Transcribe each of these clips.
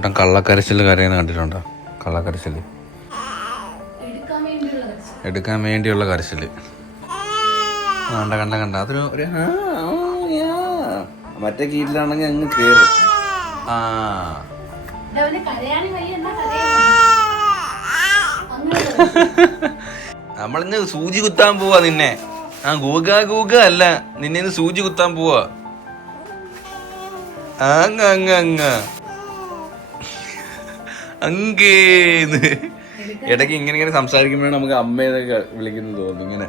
അമ്പൂട്ടൻ കള്ളക്കരച്ചിൽ കരയുന്ന കണ്ടിട്ടുണ്ടോ? കള്ളക്കരച്ചിൽ എടുക്കാൻ വേണ്ടിയുള്ള കരച്ചിൽ. കണ്ട കണ്ട കണ്ട അതൊരു മറ്റേ കീഴിലാണെങ്കിൽ അങ്ങ് കേറും. നമ്മളിന്ന് സൂചി കുത്താൻ പോവാ നിന്നെ. ഗൂഗ ഗൂഗ അല്ല, നിന്നെ ഇന്ന് സൂചി കുത്താൻ പോവാ. അങ്ങേന്ന് ഇടയ്ക്ക് ഇങ്ങനെ സംസാരിക്കുമ്പോഴാണ് നമുക്ക് അമ്മേന്നൊക്കെ വിളിക്കുന്നത് തോന്നുന്നു. ഇങ്ങനെ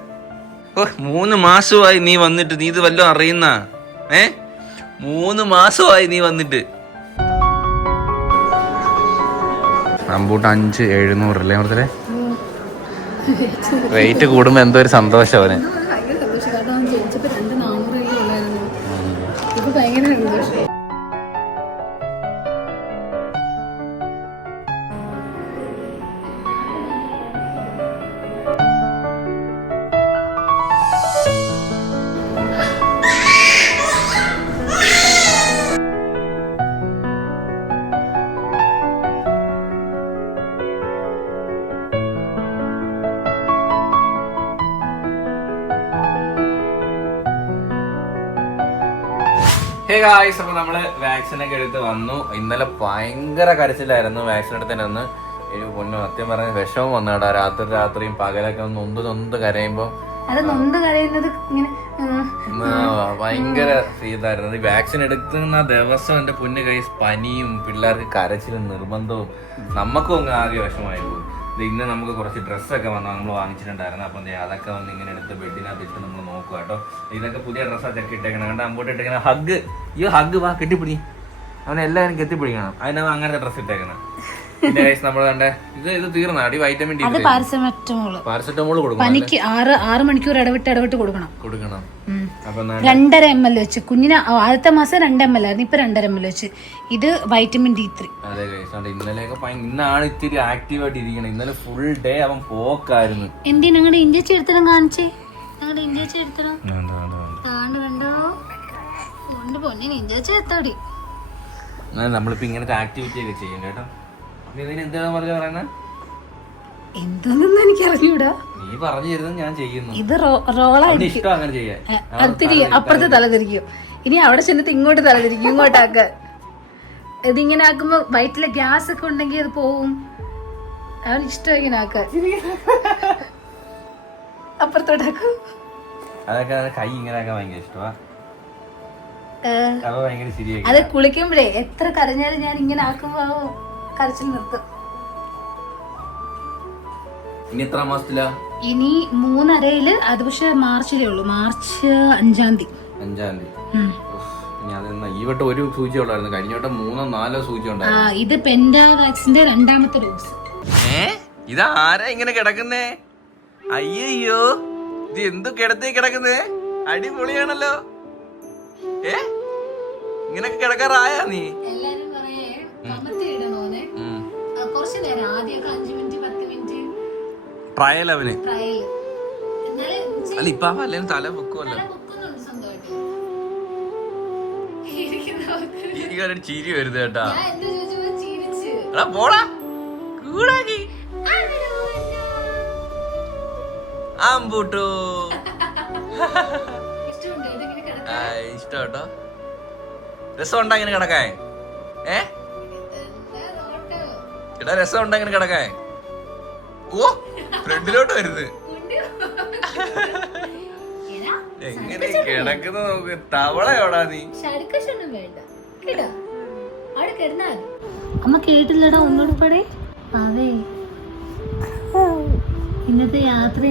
3 മാസമായി നീ വന്നിട്ട്. നീ ഇത് വല്ലതും അറിയുന്ന? 3 മാസമായി നീ വന്നിട്ട്. അമ്പൂട്ട് 5,700 അല്ലേ മൃതലേ? വെയിറ്റ് കൂടുമ്പോ എന്തോ ഒരു സന്തോഷം അവന്. അപ്പൊ നമ്മള് വാക്സിനൊക്കെ എടുത്ത് വന്നു. ഇന്നലെ ഭയങ്കര കരച്ചിലായിരുന്നു. വാക്സിൻ എടുത്തന്നെ ഒന്ന് പൊന്നു സത്യം പറഞ്ഞ വിഷമം വന്നേടാ. രാത്രിയും പകലൊക്കെ നൊന്ത് കരയുമ്പോ ഭയങ്കര ഇതായിരുന്നു. ഈ വാക്സിൻ എടുക്കുന്ന ദിവസം എന്റെ പൊന്നു കൈ പനിയും പിള്ളേർക്ക് കരച്ചിലും നിർബന്ധവും നമുക്കും അങ്ങ് ആകെ വിഷമായി പോകും. ഇന്ന് നമുക്ക് കുറച്ച് ഡ്രസ്സൊക്കെ വന്നാൽ നമ്മൾ വാങ്ങിച്ചിട്ടുണ്ടായിരുന്നു. അപ്പം അതൊക്കെ വന്ന് ഇങ്ങനെ എടുത്ത് ബെഡിനകത്ത് ഇട്ട് നമ്മൾ നോക്കുക കേട്ടോ. ഇതൊക്കെ പുതിയ ഡ്രസ്സാണ് ചെക്ക് ഇട്ടേക്കണം. കണ്ട അമ്പോട്ട് ഇട്ടേക്കണം. ഹഗ് വാ കെട്ടിപ്പിടി. അവനെ എല്ലാവരും കെട്ടിപ്പിടിക്കണം. അതിനാ അങ്ങനത്തെ ഡ്രസ്സ് ഇട്ടേക്കണം. പിന്നെ കഴിച്ച് നമ്മൾ കണ്ട ഇത് തീർന്ന അടി വൈറ്റമിൻ ഡി പാരസെറ്റമോൾ കൊടുക്കണം. പനിക്ക് 6 മണിക്കൂർ ഇടവിട്ട് കൊടുക്കണം. 2.5 ml വെച്ച് കുഞ്ഞിന് ആദ്യത്തെ മാസം 2 ml ആയിരുന്നു. ഇപ്പൊ 2.5 ml വെച്ച്. ഇത് വൈറ്റമിൻ D3. അതെ ഇന്നലെയൊക്കെ ഇന്നാണ് ഇത്തിരി ആക്റ്റീവായിട്ട് ഇരിക്കണം. ഇന്നലെ ഫുൾ ഡേ അവൻ പോക്കായിരുന്നു. എന്തി ഞങ്ങളുടെ ഇഞ്ചക്ഷൻ എടുത്തണം കാണിച്ചേ. ഞങ്ങളുടെ ഇഞ്ചക്ഷൻ എടുത്തണം കണ്ടോ കൊണ്ട് പൊന്നിന് ഇഞ്ചക്ഷൻ എത്തോടി. നമ്മളിപ്പോ ഇങ്ങനത്തെ ആക്ടിവിറ്റി ഒക്കെ ചെയ്യും കേട്ടോ. എന്തോന്നും എനിക്ക് അറിഞ്ഞൂടാ. നീ പറഞ്ഞു തരുന്നത് ഞാൻ ചെയ്യുന്നു. ഇത് റോളായിരിക്കും. അതിരി അപ്പുറത്ത് തലതിരിക്കും. ഇനി അവിടെ ചെന്നിട്ട് ഇങ്ങോട്ട് തലതിരിക്കും. ഇങ്ങോട്ടാക്ക. ഇതിങ്ങനെ ആക്കുമ്പോ വയറ്റിലെ ഗ്യാസ് ഒക്കെ ഉണ്ടെങ്കിൽ അത് പോവും. അവൻ ഇഷ്ടം ഇങ്ങനെ ആക്കാൻ. അപ്പുറത്തോട്ടാക്കും. കൈ ഇങ്ങനെ ആക്കാൻ ഭയങ്കര ഇഷ്ടമാ. അത് കുളിക്കുമ്പോഴേ എത്ര കരഞ്ഞാലും ഞാൻ ഇങ്ങനെ ആക്കുമ്പോ കരച്ചിൽ നിർത്തും. ഇനി എത്ര മാസത്തിലാ? ഇനി 3.5 അത് പക്ഷെ മാർച്ചിലേ ഉള്ളൂ. മാർച്ച് 5-ാം തീയതി. ഈ വട്ടം ഒരു സൂചി ഉള്ളായിരുന്നു. കഴിഞ്ഞ വട്ടം 3-4 സൂചി ഉണ്ടായിരുന്നു. ഇത് പെൻഡാ വാക്സിന്റെ 2ാമത്തെ ഡോസ്. ഇതാരാ ഇങ്ങനെ കിടക്കുന്നേ? അയ്യോ ഇത് എന്തു കിടക്കുന്നേ? അടിപൊളിയാണല്ലോ. ഇങ്ങനൊക്കെ കിടക്കാറായാ നീ? ട്രയൽ അവന് അല്ല ഇപ്പൊ അല്ലെങ്കിൽ തല പൊക്കുമല്ലോ. ചിരി വരുത് കേട്ടാ. പോടാ കൂടാക്കി ആമ്പൂട്ടോ. ഇഷ്ടം കേട്ടോ. രസമുണ്ടാ ഇങ്ങനെ കിടക്കാൻ? എടാ രസമുണ്ടാ ഇങ്ങനെ കിടക്കാൻ? ഓ ഫ്രണ്ടിലോട്ട് വരുന്നത് എങ്ങനെ കിടക്കുന്ന നോക്ക്. തവളയോടാ നീ? അമ്മ കേട്ടില്ലടാ ഒന്നോട് പടേ. അതെ ഇന്നത്തെ യാത്ര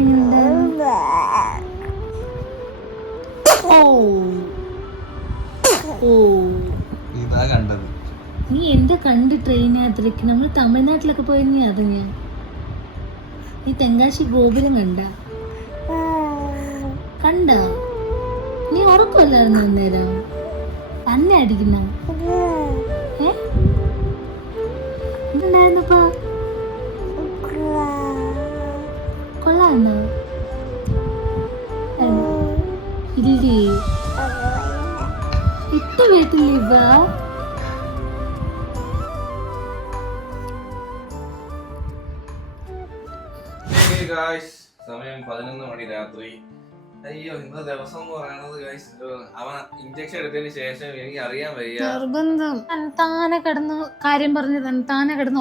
ഇതാ കണ്ടത് നീ. എന്റെ കണ്ട് ട്രെയിൻ യാത്രക്ക് നമ്മൾ തമിഴ്നാട്ടിലൊക്കെ പോയി. നീ അറിഞ്ഞ നീ തെങ്കാശി ഗോപുരം കണ്ട നീ ഉറക്കമല്ലായിരുന്നു അന്നേരം? തന്നെ അടിക്കുന്ന എന്തായിരുന്നപ്പാ? കൊള്ളാന്നോ? ഇല്ലേ ഇട്ട വീട്ടിലിവാ ഗായ്സ്, സമയം 11 മണി രാത്രി. അയ്യോ, ഇന്നത്തെ ദിവസം എന്ന് പറയുന്നത് ഗായ്സ്, അവൻ ഇഞ്ചക്ഷൻ എടുത്തതിന് ശേഷം എനിക്ക് അറിയാൻ വയ്യ. നിർബന്ധം താനെ കിടന്ന് കാര്യം പറഞ്ഞ് താനെ കിടന്ന്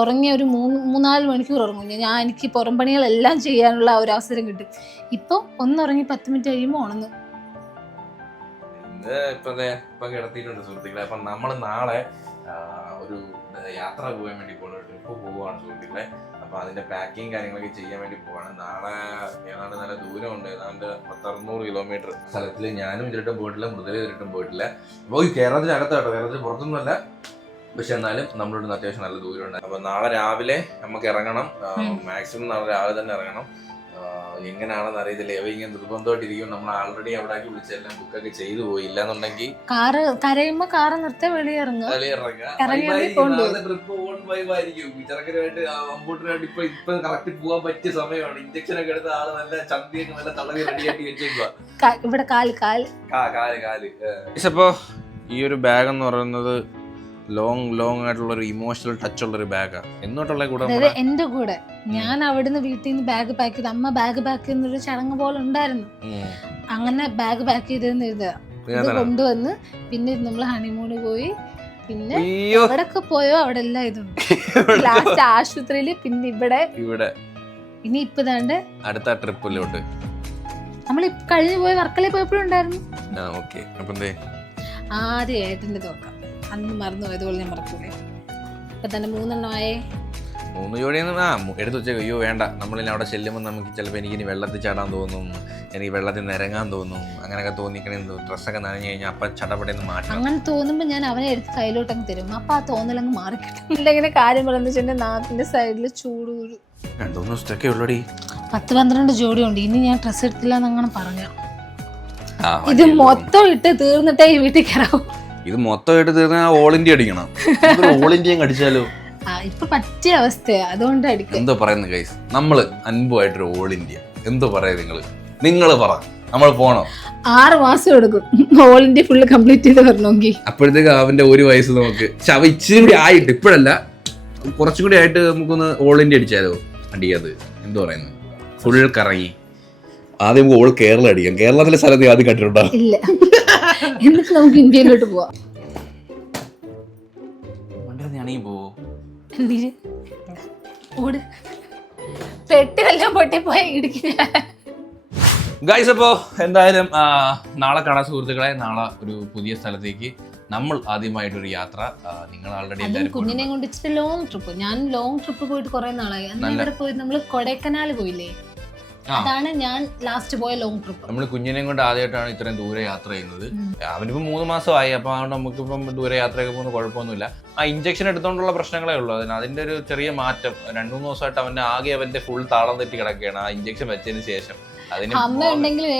ഉറങ്ങിയ ഒരു 3-4 മണിക്കൂർ ഉറങ്ങും. എനിക്ക് പുറം പണികളെല്ലാം ചെയ്യാനുള്ള ഒരു അവസരം കിട്ടും. ഇപ്പൊ ഒന്നുറങ്ങി 10 മിനിറ്റ് കഴിയുമ്പോൾ ഉണങ്ങും. ഇപ്പൊ കിടത്തിയിട്ടുണ്ട് സുഹൃത്തുക്കളെ. അപ്പൊ നമ്മള് നാളെ ഒരു യാത്ര പോകാൻ വേണ്ടി പോകണം, ട്രിപ്പ് പോവാണ് സുഹൃത്തുക്കളെ. അപ്പൊ അതിന്റെ പാക്കിങ് കാര്യങ്ങളൊക്കെ ചെയ്യാൻ വേണ്ടി പോവാണ്. നാളെ ഏതാണ്ട് നല്ല ദൂരമുണ്ട്, ഏതാണ്ട് 600 കിലോമീറ്റർ സ്ഥലത്തിൽ. ഞാനും ഇതിലിട്ടും പോയിട്ടില്ല, മൃദുല ഇതിലിട്ടും പോയിട്ടില്ല. അപ്പോൾ കേരളത്തിനകത്താട്ടോ, കേരളത്തിൽ പുറത്തൊന്നുമല്ല. പക്ഷെ എന്നാലും നമ്മളിവിടുന്ന് അത്യാവശ്യം നല്ല ദൂരമുണ്ട്. അപ്പൊ നാളെ രാവിലെ നമുക്ക് ഇറങ്ങണം, മാക്സിമം നാളെ രാവിലെ തന്നെ ഇറങ്ങണം. എങ്ങനെയാണെന്ന് അറിയത്തില്ല. ഇങ്ങനെ നിർബന്ധമായിട്ടിരിക്കും. നമ്മൾ ആൾറെഡി അവിടെ വിളിച്ചെല്ലാം ബുക്കൊക്കെ ചെയ്തു പോയി. ഇല്ലാന്നുണ്ടെങ്കിൽ കരയുമ്പോ കാറ് നിർത്തി വെളിയിറങ്ങുക. Trip on വൈബായിരിക്കും. ചെറുക്കനായിട്ട് അമ്പൂട്ടിനായിട്ട് ഇപ്പൊ കറക്റ്റ് പോകാൻ പറ്റിയ സമയമാണ്. ഇഞ്ചക്ഷൻ ഒക്കെ എടുത്ത ആള് നല്ല ചന്തിയൊക്കെ നല്ല തളവി റെഡിയാക്കി വെച്ചേക്കുക. ഇവിടെ കാല്. അപ്പൊ ഈ ഒരു ബാഗ് എന്ന് പറയുന്നത് ലോങ് ആയിട്ടുള്ള ഒരു ഇമോഷണൽ ടച്ച് ഉള്ള ഒരു ബാഗാ. എന്നോട്ടുള്ള കൂടെ എന്റെ കൂടെ ഞാൻ അവിടുന്ന് വീട്ടിൽ നിന്ന് ബാഗ് പാക്ക് ചെയ്ത്, അമ്മ ബാഗ് പാക്ക് ചെയ്യുന്നൊരു ചടങ്ങ് പോലെ ഉണ്ടായിരുന്നു. അങ്ങനെ ബാഗ് പാക്ക് ചെയ്തിരുന്ന ഇത് കൊണ്ടുവന്ന് പിന്നെ നമ്മൾ ഹണിമൂണ് പോയി. പിന്നെ എവിടൊക്കെ പോയോ അവിടെ എല്ലാം ഇതുണ്ട്. ലാസ്റ്റ് ആശുപത്രിയില്, പിന്നെ ഇവിടെ ഇനി ഇപ്പൊ ദാണ്ട് അടുത്ത ട്രിപ്പിലോട്ട് നമ്മൾ കഴിഞ്ഞു പോയി വർക്കലയിൽ പോയപ്പോഴും ഉണ്ടായിരുന്നു. ആദ്യമായിട്ടെന്റെ നോക്കാം, അന്ന് മറന്നു പോയതുപോലെ ഞാൻ മറക്കൂലേ. ഇപ്പൊ തന്നെ 3 എണ്ണമായേ. 3 ജോഡിയൊന്നും എടുത്തു വെച്ചേക്കും. അയ്യോ വേണ്ട, നമ്മളിനി അവിടെ ചെല്ലുമ്പോൾ നമുക്ക് ചിലപ്പോൾ എനിക്കിനി വെള്ളത്തിൽ ചാടാൻ തോന്നും, എനിക്ക് വെള്ളത്തിൽ നിരങ്ങാൻ തോന്നും. അങ്ങനെയൊക്കെ തോന്നിക്കണേ, ഡ്രസ്സൊക്കെ നനഞ്ഞു കഴിഞ്ഞാൽ അപ്പം ചടപടയെന്ന് മാറ്റം. അങ്ങനെ തോന്നുമ്പോൾ ഞാൻ അവനെ എടുത്ത് കയ്യിലോട്ടങ്ങ് തരും. അപ്പൊ ആ തോന്നലങ്ങ് മാറിക്കിട്ടും. ഇങ്ങനെ കാര്യം പറയുന്നത് വെച്ചാൽ നാട്ടിന്റെ സൈഡിൽ ചൂടൂരു 2-3 ദിവസത്തൊക്കെ ഉള്ളടി. 10-12 ജോഡി ഉണ്ട്. ഇനി ഞാൻ ഡ്രസ്സ് എടുത്തില്ല എന്നങ്ങനെ പറഞ്ഞു. ഇത് മൊത്തം ഇട്ട് തീർന്നിട്ടേ ഈ വീട്ടിൽ കയറാവും. ഇത് മൊത്തമായിട്ട് തീർന്ന ഓൾ ഇന്ത്യ അടിക്കണം. ഓൾ ഇന്ത്യയും അടിച്ചാലോ? ഇപ്പൊ പറ്റിയ അവസ്ഥയാ, അതുകൊണ്ട് അടിക്കും. എന്തോ പറയുന്നു ഗൈസ്, നമ്മള് അൻപുമായിട്ടൊരു ഓൾ ഇന്ത്യ എന്തോ പറയാ. നിങ്ങള് പറ, നമ്മൾ പോണോ? 6 മാസം എടുക്കും ഓൾ ഇന്ത്യ ഫുള്ള് കംപ്ലീറ്റ് ചെയ്ത് വരണമെങ്കിൽ. അപ്പോഴത്തേക്ക് അവന്റെ 1 വയസ്സ് നമുക്ക് ഇച്ചിരി കൂടി ആയിട്ട്, ഇപ്പോഴല്ല കുറച്ചും കൂടി ആയിട്ട് നമുക്കൊന്ന് ഓൾ ഇന്ത്യ അടിച്ചാലോ? അടിയാത് എന്തോ പറയുന്നു, ഫുൾ കറങ്ങി. ആദ്യം നമുക്ക് ഓൾ കേരളം അടിക്കാം. കേരളത്തിലെ സ്ഥലത്ത് ആദ്യം കണ്ടിട്ടുണ്ടോ? ഇല്ല. എന്നിട്ട് നമുക്ക് ഇന്ത്യയിലോട്ട് പോവാം. പെട്ടിയെല്ലാം പൊട്ടിപ്പോയി ഇടിക്കുക. ഗൈസ്, അപ്പോൾ എന്തായാലും നാളെ കാണാൻ സുഹൃത്തുക്കളെ. നാളെ ഒരു പുതിയ സ്ഥലത്തേക്ക് നമ്മൾ ആദ്യമായിട്ടൊരു യാത്ര. നിങ്ങൾ ആൾറെഡി കുഞ്ഞിനെ കൊണ്ട് ഇച്ചിരി ലോങ് ട്രിപ്പ്. ഞാൻ ലോങ് ട്രിപ്പ് പോയിട്ട് കുറെ നാളായി. ഇവിടെ പോയി നമ്മള് കൊടൈക്കനാൽ പോയില്ലേ, അതാണ് ഞാൻ ലാസ്റ്റ് പോയ ലോങ് ട്രിപ്പ്. നമ്മൾ കുഞ്ഞിനെ കൊണ്ട് ആദ്യമായിട്ടാണ് ഇത്രയും ദൂരെ യാത്ര ചെയ്യുന്നത്. അവനിപ്പോ 3 മാസമായി. അപ്പൊ അതുകൊണ്ട് നമുക്കിപ്പം ദൂരെ യാത്രയൊക്കെ പോകുന്ന കുഴപ്പമൊന്നുമില്ല. ആ ഇഞ്ചക്ഷൻ എടുത്തോണ്ടുള്ള പ്രശ്നങ്ങളേ ഉള്ളൂ. അതിന്റെ ഒരു ചെറിയ മാറ്റം. 2-3 ദിവസമായിട്ട് അവന്റെ ഫുൾ താളം തെറ്റി കിടക്കുകയാണ് ആ ഇഞ്ചക്ഷൻ വെച്ചതിന് ശേഷം. അമ്മ ഉണ്ടെങ്കിലേ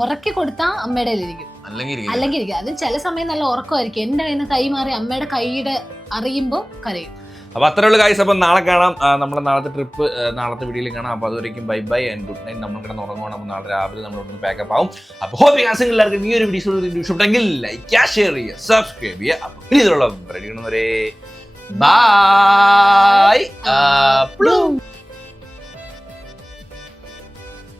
ഉറക്കി കൊടുത്താ അമ്മയുടെ ഇരിക്കും, അല്ലെങ്കിൽ ഇരിക്കും. അതും ചില സമയം നല്ല ഉറക്കമായിരിക്കും. എന്റെ കയ്യിൽ നിന്ന് കൈ മാറി അമ്മയുടെ കൈയുടെ അറിയുമ്പോ കരയും. അപ്പൊ അത്രേ ഉള്ളൂ ഗൈസ്. അപ്പം നാളെ കാണാം. നമ്മുടെ നാളത്തെ ട്രിപ്പ് നാളത്തെ വീഡിയോയിൽ കാണാം. അപ്പൊ അതുവരെയും ബൈ ആൻഡ് ഗുഡ് നൈറ്റ്. നമ്മൾ കിടന്ന് ഉറങ്ങുകയാണ്. അപ്പോൾ നാളെ രാവിലെ നമ്മൾ ഒന്ന് പാക്കപ്പ് ആവും. അപ്പോൾ ഹോപ്പ് എല്ലാവർക്കും ഈ ഒരു വീഡിയോ ഇഷ്ടപ്പെട്ടെങ്കിൽ ലൈക്ക് ചെയ്യുക, ഷെയർ ചെയ്യുക, സബ്സ്ക്രൈബ് ചെയ്യുക. അപ്പൊ ഇനി ഇതിലുള്ള ബൈ.